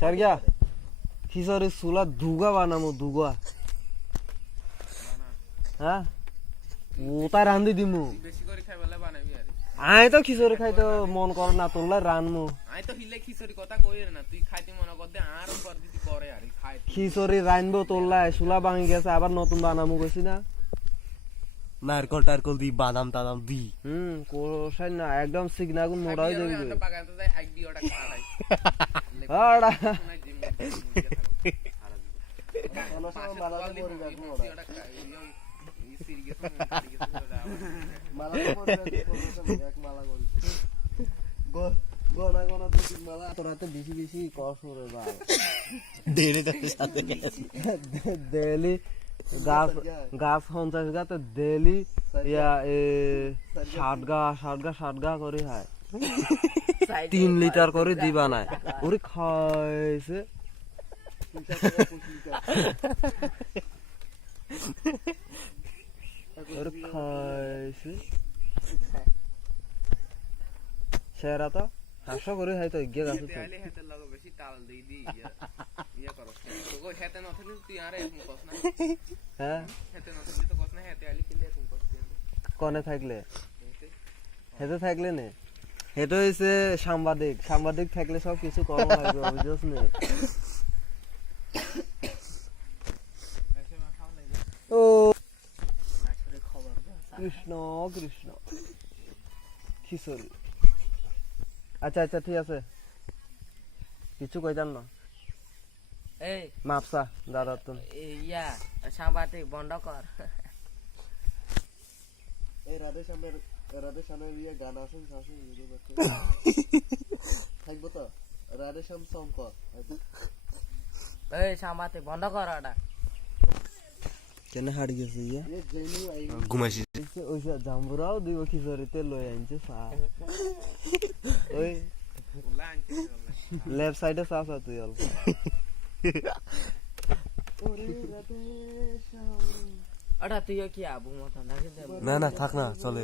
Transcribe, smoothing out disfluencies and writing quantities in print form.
সারগা খিচুড়ি চুলা দুগা বানামো দুগা হ্যাঁ ওটা রান্ধি দিমু বেশি করে খাই বলে বানাবি আরে আই তো খিচুড়ি খাইতে মন করে না তোলা রানমু আই তো হিলে খিচুড়ি কথা কইর না তুই খাইতে মন কর দে আর পর দিতি করে আরে খাই খিচুড়ি রানবো তোলা চুলা ভাঙি গেছে আবার নতুন বানামু কইছি না নারকল টারকল দি বাদাম টাদাম দি কোসাই না একদম সিগনাগুন মোড়া হয়ে যাবে আমরা বাগানতে যাই আগ দি ওটা খাড়াই আড়া বেশি বেশি কষ্ট রে ভাই ডেলি গাছ 50 গাতে ডেলি ইয়া 60 গা করে হয় 3 লিটার করে দিবা নাই ওরে খাইছে ওরে খাইছে সেরা তো হাসা করে হয় তো গিয়ে গাছে তো তাইলে হেতে লাগো বেশি তাল দেই দি ইয়া করো তো হেতে না থাকলে তুই আরে এরকম কস না হ্যাঁ হেতে না থাকলে তো কস না হেতে আলি কিলে এরকম কস কোনে থাকলে হেতে থাকলে নে হেতে হইছে সাংবাদিক থাকলে সব কিছু করা লাগবে বুঝছস না ও কৃষ্ণ কৃষ্ণ খিচুড়ি আচ্ছা আচ্ছা ঠিক আছে কিছু কই জান না এই মাপসা দাদা তো ইয়া সাংবাদিক বন্ধ কর এই রাধে শ্যামের ইয়ে গান আসুন শাসুন থাকবো তো রাধে শ্যাম সং কর এই সাংবাদিক বন্ধ কর ওটা কেন হাড় গেছে ইয়া ঘুমাইছি ওই জাম্বুরাও দিব খিচুড়িতে লই আনছে সা ওই ওলা আনছি লেফট সাইডে সাসা তুই অল্প ওটা তুই কি আবু মত না থাক না চলে